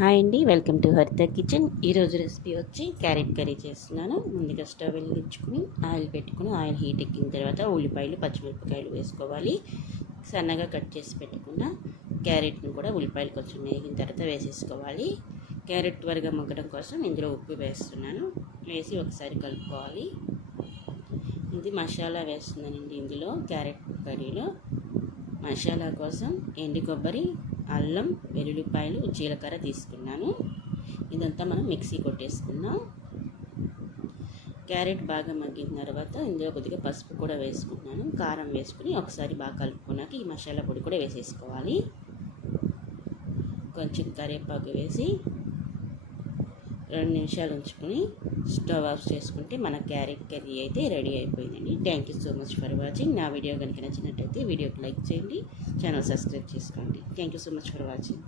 Hi అండి, welcome to హరిత kitchen. ఈరోజు రెసిపీ వచ్చి క్యారెట్ కర్రీ చేస్తున్నాను. ముందుగా స్టవ్ వెలిగించుకుని ఆయిల్ పెట్టుకుని ఆయిల్ హీట్ ఎక్కిన తర్వాత ఉల్లిపాయలు పచ్చిమిరపకాయలు వేసుకోవాలి. సన్నగా కట్ చేసి పెట్టుకున్న క్యారెట్ను కూడా ఉల్లిపాయలు కొంచెం వేగిన తర్వాత వేసేసుకోవాలి. క్యారెట్ త్వరగా మగ్గడం కోసం ఇందులో ఉప్పు వేస్తున్నాను. వేసి ఒకసారి కలుపుకోవాలి. ఇది మసాలా వేస్తున్నానండి. ఇందులో క్యారెట్ కర్రీలో మసాలా కోసం ఎండు కొబ్బరి, అల్లం, వెల్లుల్లిపాయలు, జీలకర్ర తీసుకున్నాను. ఇదంతా మనం మిక్సీ కొట్టేసుకుందాం. క్యారెట్ బాగా మగ్గిన తర్వాత ఇందులో కొద్దిగా పసుపు కూడా వేసుకున్నాను. కారం వేసుకుని ఒకసారి బాగా కలుపుకున్నాక ఈ మసాలా పొడి కూడా వేసేసుకోవాలి. కొంచెం కరివేపాకు వేసి 2 నిమిషాలు ఉంచుకొని స్టవ్ ఆఫ్ చేసుకుంటే మన క్యారెట్ కర్రీ అయితే రెడీ అయిపోయిందండి. Thank you so much for watching. నా వీడియో కనుక నచ్చినట్టయితే వీడియోకి లైక్ చేయండి, ఛానల్ సబ్స్క్రైబ్ చేసుకోండి. Thank you so much for watching.